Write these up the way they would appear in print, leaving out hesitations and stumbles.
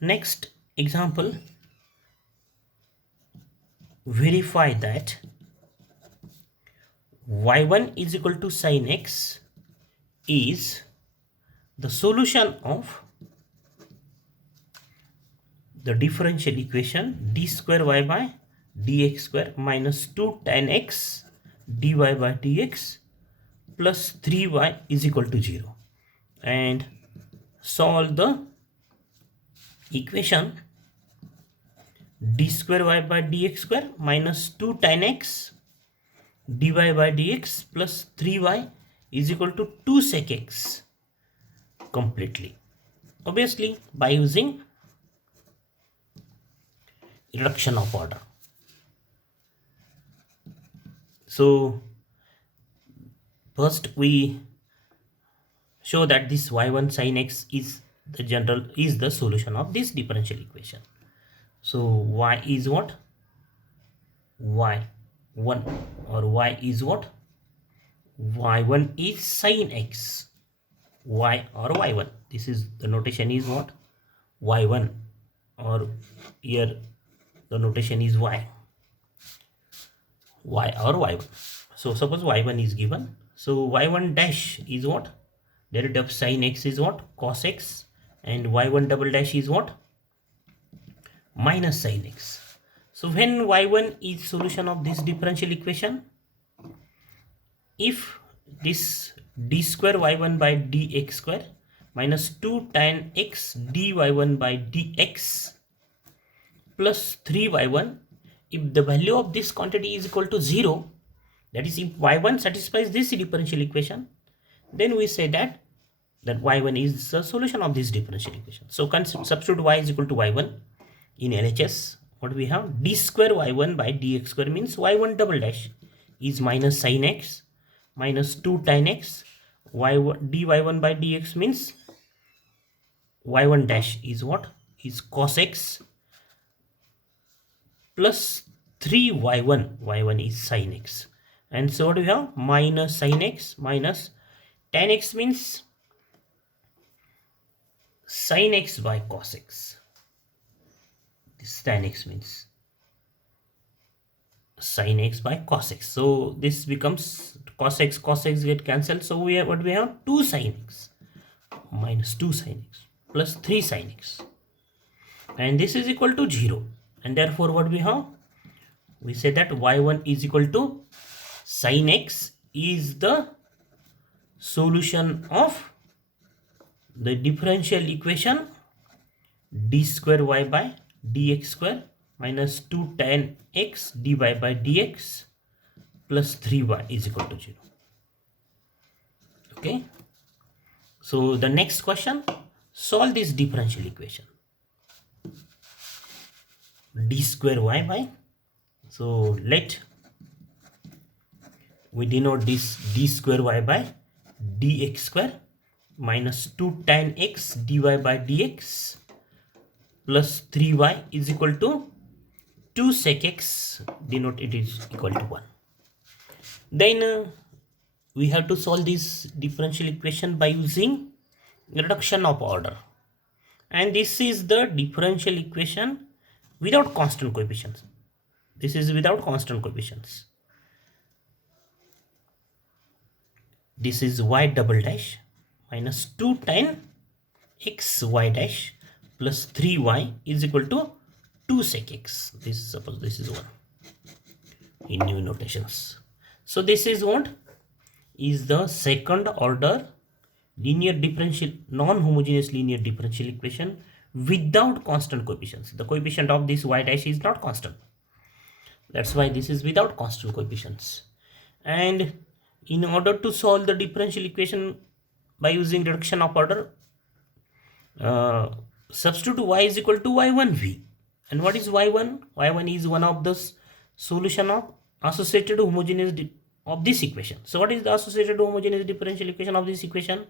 Next example, verify that y1 is equal to sin x is the solution of the differential equation d square y by dx square minus 2 tan x dy by dx plus 3y is equal to 0, and solve the equation d square y by dx square minus 2 tan x dy by dx plus 3y is equal to 2 sec x completely, obviously by using reduction of order. So first we show that this y1 sin x is the solution of this differential equation. So y is what? Y1, or y is what? Y1 is sin x, y or y1. This is the notation is what? Y1, or here the notation is y or y1. So suppose y1 is given, so y1 dash is what? Derivative of sin x is what? Cos x, and y1 double dash is what? Minus sin x. So when y1 is solution of this differential equation, if this d square y1 by dx square minus 2 tan x dy1 by dx plus 3y1, if the value of this quantity is equal to 0, that is if y1 satisfies this differential equation, then we say that y1 is the solution of this differential equation. So substitute y is equal to y1 in LHS. What we have? D square y1 by dx square means y1 double dash is minus sin x minus 2 tan x, y1 dy1 by dx means y1 dash is what? Is cos x plus 3y1, y1 is sin x, and so what do we have? Minus sin x minus tan x means sin x by cos x. This tan x means sin x by cos x. So this becomes cos x get cancelled. So we have what we have? 2 sin x minus 2 sin x plus 3 sin x, and this is equal to 0, and therefore what we have? We say that y1 is equal to sin x is the solution of the differential equation d square y by dx square minus 2 tan x dy by dx plus 3y is equal to 0. Okay. So the next question, solve this differential equation d square y by, so let we denote this d square y by dx square minus 2 tan x dy by dx plus 3y is equal to 2 sec x, denote it is equal to 1. Then we have to solve this differential equation by using reduction of order, and this is the differential equation without constant coefficients. This is without constant coefficients. This is y double dash minus 2 tan x y dash plus 3y is equal to 2 sec x. This, suppose this is 1 in new notations. So this is what is the second order linear differential, non-homogeneous linear differential equation without constant coefficients. The coefficient of this y dash is not constant. That's why this is without constant coefficients. And in order to solve the differential equation by using reduction of order, substitute y is equal to y1v. And what is y1? Y1 is one of the solution of associated homogeneous of this equation. So what is the associated homogeneous differential equation of this equation?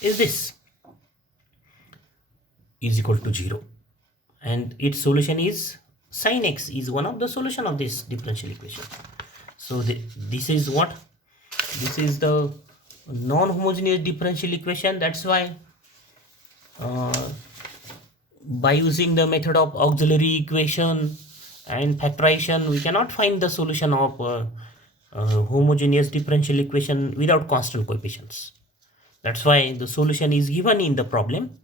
Is this is equal to 0, and its solution is sin x is one of the solution of this differential equation. So this is what? This is the non-homogeneous differential equation. That's why by using the method of auxiliary equation and factorization, we cannot find the solution of homogeneous differential equation without constant coefficients. That's why the solution is given in the problem.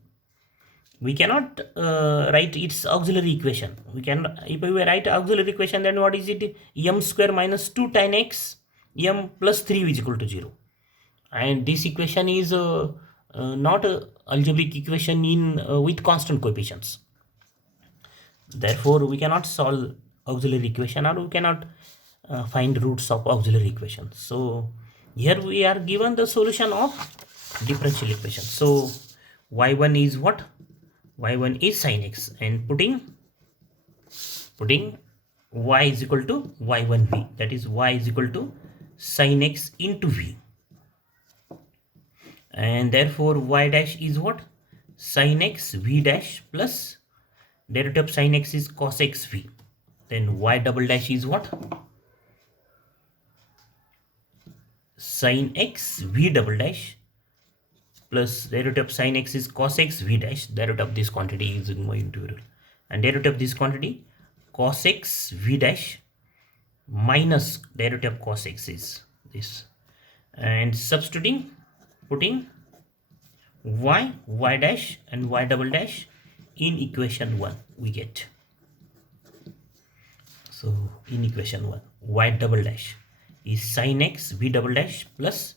We cannot write its auxiliary equation. We can, if we write auxiliary equation, then what is it? M square minus 2 tan x m plus 3 is equal to 0. And this equation is not a algebraic equation in with constant coefficients. Therefore, we cannot solve auxiliary equation, or we cannot find roots of auxiliary equation. So here we are given the solution of differential equation. So y1 is what? Y1 is sin x, and putting y is equal to y1v, that is y is equal to sin x into v, and therefore y dash is what? Sin x v dash plus derivative of sin x is cos x v. Then y double dash is what? Sin x v double dash plus derivative of sin x is cos x v dash. Derivative of this quantity is in my integral, and derivative of this quantity cos x v dash minus derivative of cos x is this, and substituting, putting y dash and y double dash in equation 1 we get. So in equation 1, y double dash is sin x v double dash plus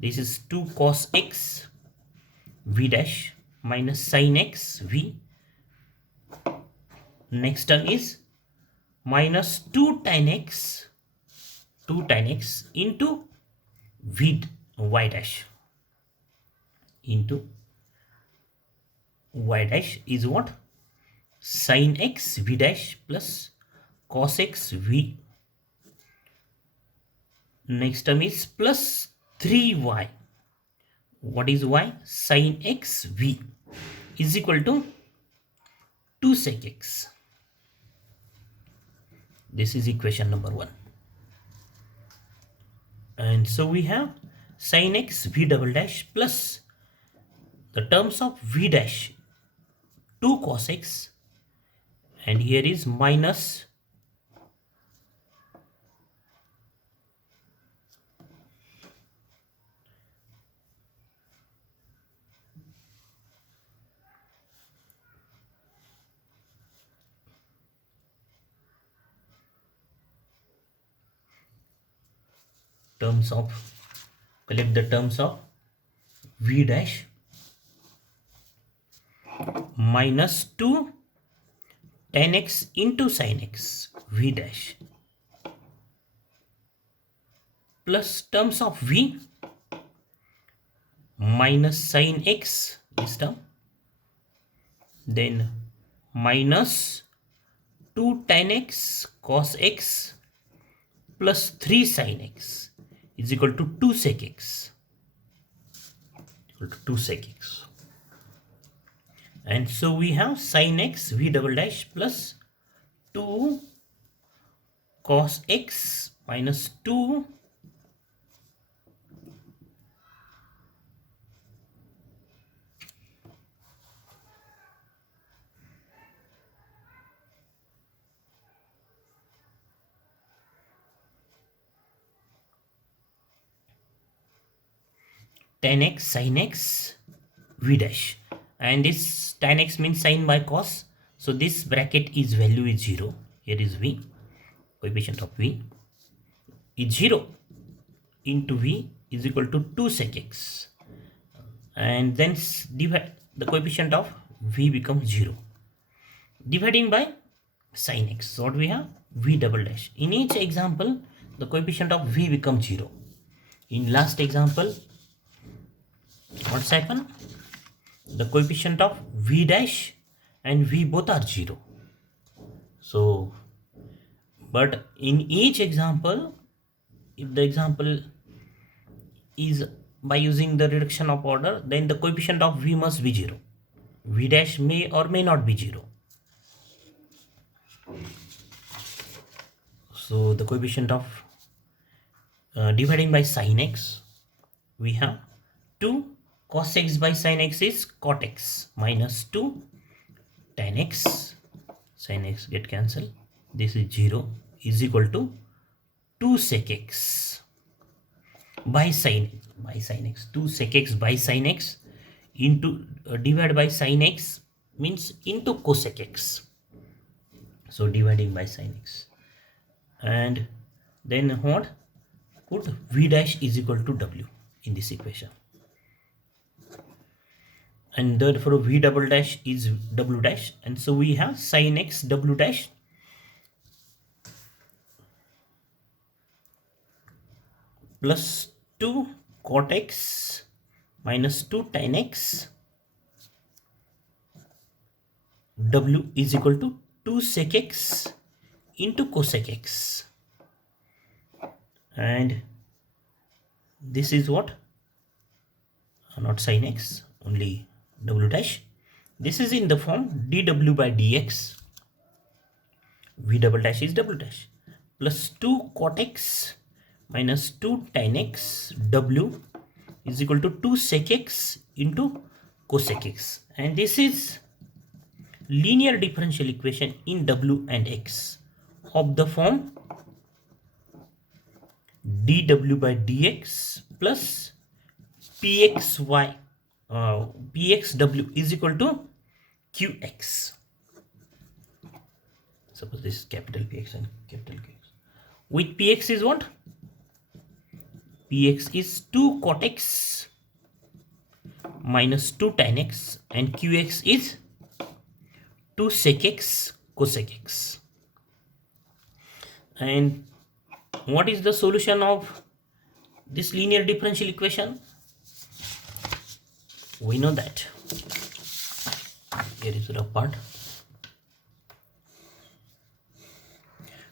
this is 2 cos x v dash minus sin x v. Next term is minus 2 tan x into v y dash into y dash is what? Sin x v dash plus cos x v. Next term is plus 3y. What is y? Sin x v is equal to 2 sec x. This is equation number 1. And so we have sin x v double dash plus the terms of v dash 2 cos x, and here is minus terms of, collect the terms of v dash minus 2 tan x into sin x v dash plus terms of v minus sin x, this term, then minus 2 tan x cos x plus 3 sin x is equal to 2 sec x, equal to 2 sec x. And so we have sin x v double dash plus 2 cos x minus 2 tan x sin x v dash, and this tan x means sin by cos, so this bracket is value is 0. Here is v, coefficient of v is 0 into v is equal to 2 sec x, and then divide the coefficient of v becomes 0, dividing by sin x. So what we have? V double dash. In each example the coefficient of v becomes 0. In last example, what's happened? The coefficient of v dash and v both are 0. So, but in each example, if the example is by using the reduction of order, then the coefficient of v must be 0. V dash may or may not be 0. So the coefficient of dividing by sin x, we have 2 cos x by sin x is cot x minus 2 tan tan x, sin x get cancelled, this is 0, is equal to 2 sec x by sin x, 2 sec x by sin x into divided by sin x means into cosec x. So dividing by sin x, and then what, put v dash is equal to w in this equation, and therefore v double dash is w dash, and so we have sin x w dash plus 2 cot x minus 2 tan x w is equal to 2 sec x into cosec x, and this is what, not sin x, only w dash. This is in the form dw by dx, v double dash is w dash, plus 2 cot x minus 2 tan x w is equal to 2 sec x into cosec x, and this is linear differential equation in w and x of the form dw by dx plus pxy pxw is equal to qx. Suppose this is capital Px and capital Qx. With px is what? Px is 2 cot x minus 2 tan x, and qx is 2 sec x cosec x. And what is the solution of this linear differential equation? We know that. Here is the rough part.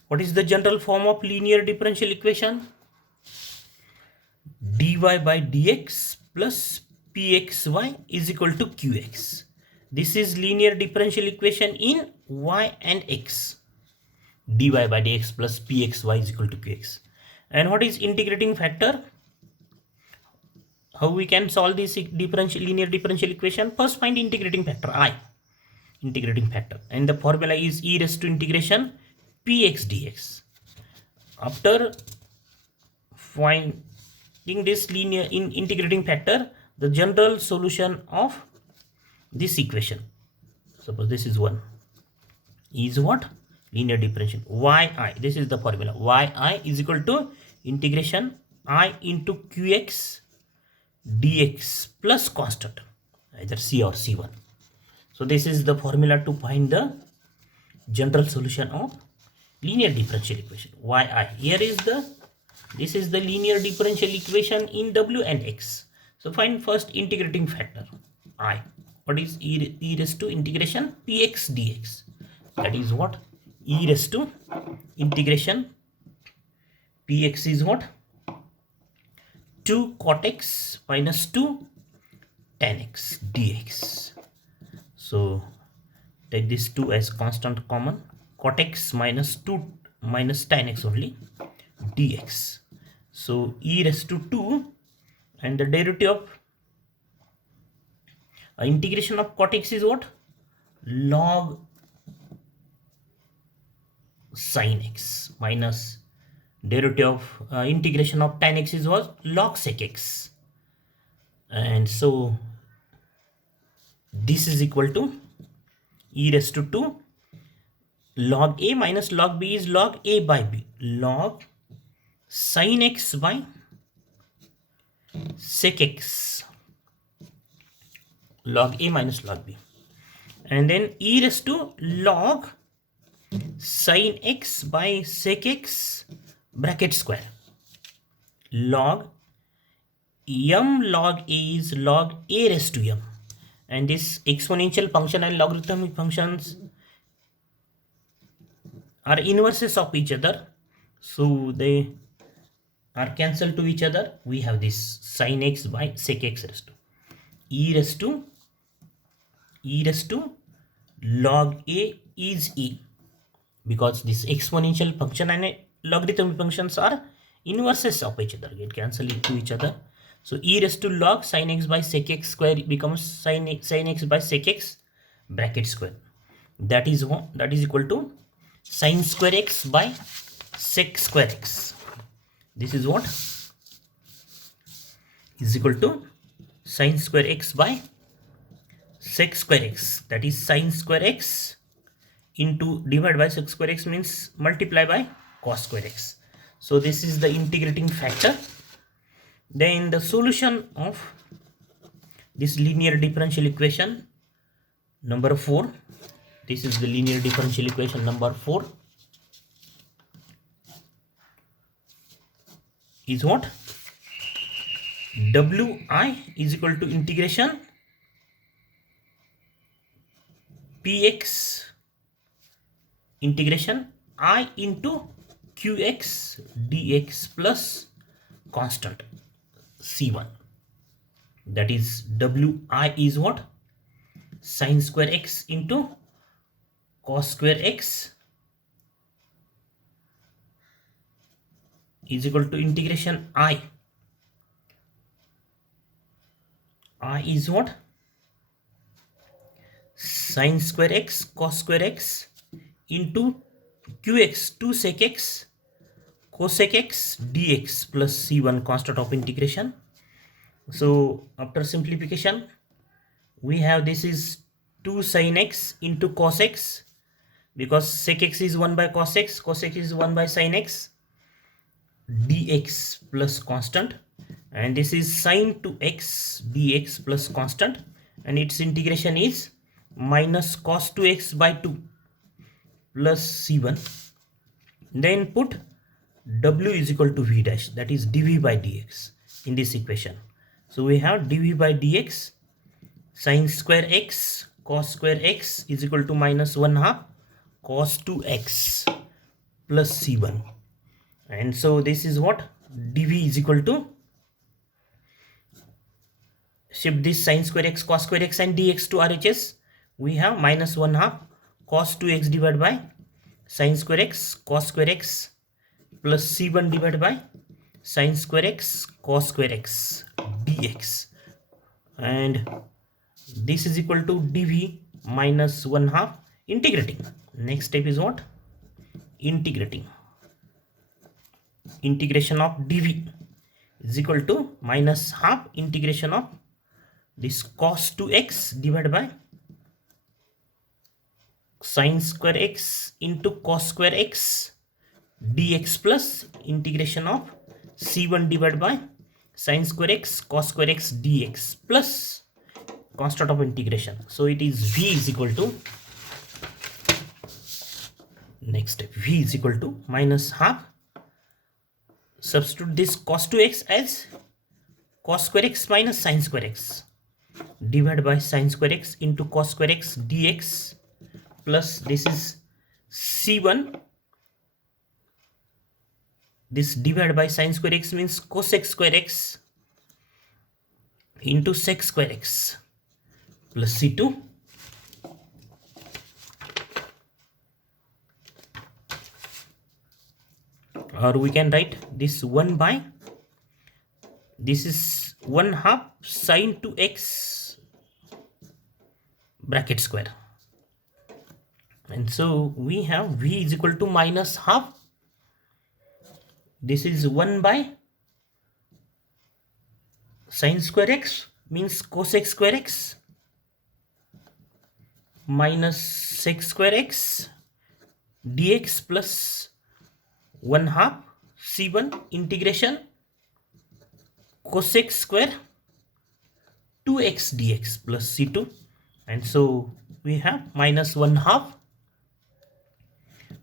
What is the general form of linear differential equation? dy by dx plus pxy is equal to qx. This is linear differential equation in y and x. dy by dx plus pxy is equal to qx. And what is integrating factor? How we can solve this linear differential equation? First find integrating factor I. Integrating factor, and the formula is e raised to integration px dx. After finding this linear integrating factor, the general solution of this equation, suppose this is 1, is what? Linear differential yi. This is the formula, yi is equal to integration I into qx dx plus constant, either c or c1. So this is the formula to find the general solution of linear differential equation yi. Here is this is the linear differential equation in w and x. So find first integrating factor I. What is e raised to integration px dx? That is what? E raised to integration px is what? 2 cot x minus 2 tan x dx. So take this 2 as constant common, cot x minus 2 minus tan x only dx. So e raised to 2, and the derivative of integration of cot x is what? Log sin x, minus derivative of integration of tan x is what? Log sec x. And so this is equal to e raised to 2 log a minus log b is log a by b, log sin x by sec x, log a minus log b, and then e raised to log sin x by sec x bracket square, log m log a is log a raised to m, and this exponential function and logarithmic functions are inverses of each other, so they are cancelled to each other. We have this sin x by sec x raised to e raised to log a is e, because this exponential function and logarithmic functions are inverses of each other, get cancelled to each other. So e raised to log sin x by sec x square becomes sin x by sec x bracket square. that is equal to sine square x by sec square x. This is what is equal to sine square x by sec square x, that is sine square x into divided by sec square x means multiply by cos square x. So this is the integrating factor. Then the solution of this linear differential equation number 4, this is the linear differential equation number 4, is what? Wi is equal to integration px integration I into qx dx plus constant c1. That is Wi is what? Sine square x into cos square x is equal to integration I is what? Sine square x cos square x into qx 2 sec x cosec x dx plus c1 constant of integration. So after simplification we have this is 2 sin x into cos x, because sec x is 1 by cos x, cos x is 1 by sin x, dx plus constant, and this is sin 2x dx plus constant, and its integration is minus cos 2x by 2 plus c1. Then put w is equal to v dash, that is dv by dx in this equation. So we have dv by dx sin square x cos square x is equal to minus 1/2 cos 2x plus c1. And so this is what? dv is equal to, shift this sin square x cos square x and dx to RHS, we have minus 1/2 cos 2x divided by sin square x cos square x plus c1 divided by sin square x cos square x dx, and this is equal to dv minus 1/2 integrating. Next step is what? Integrating. Integration of dv is equal to minus half integration of this cos 2x divided by sin square x into cos square x dx plus integration of c1 divided by sin square x cos square x dx plus constant of integration. So it is v is equal to, next step, v is equal to minus half, substitute this cos 2x as cos square x minus sin square x divided by sin square x into cos square x dx plus this is c1, this divided by sin square x means cosec square x into sec square x plus c2 or we can write this 1 by, this is 1/2 sin 2x bracket square, and so we have v is equal to minus half, this is 1 by sin square x means cosec square x minus sec square x dx plus 1/2 c1 integration cosec square 2x dx plus c2, and so we have minus 1/2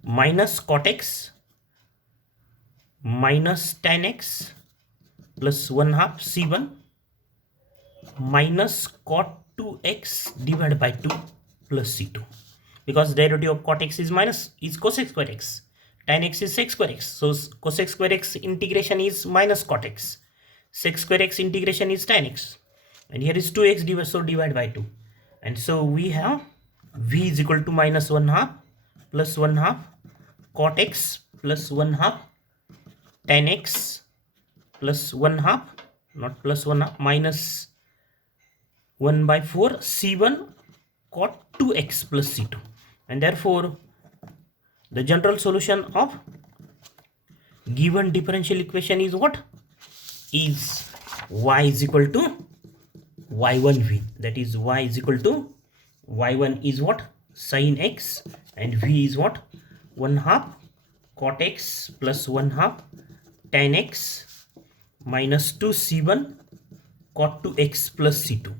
minus cot x minus tan x plus 1/2 c1 minus cot 2x divided by 2 plus c2, because derivative of cot x is minus is cosec square x, tan x is sec square x, so cosec square x integration is minus cot x, sec square x integration is tan x, and here is 2x divided, so divide by 2, and so we have v is equal to minus 1/2 plus 1/2 cot x plus 1/2 tan x plus 1/2, not plus 1/2, minus 1/4 c1 cot 2x plus c2, and therefore the general solution of given differential equation is what? Is y is equal to y1v, that is y is equal to y1 is what? Sin x, and v is what? 1/2 cot x plus 1/2 tan x minus 2c1 cot 2x plus c2.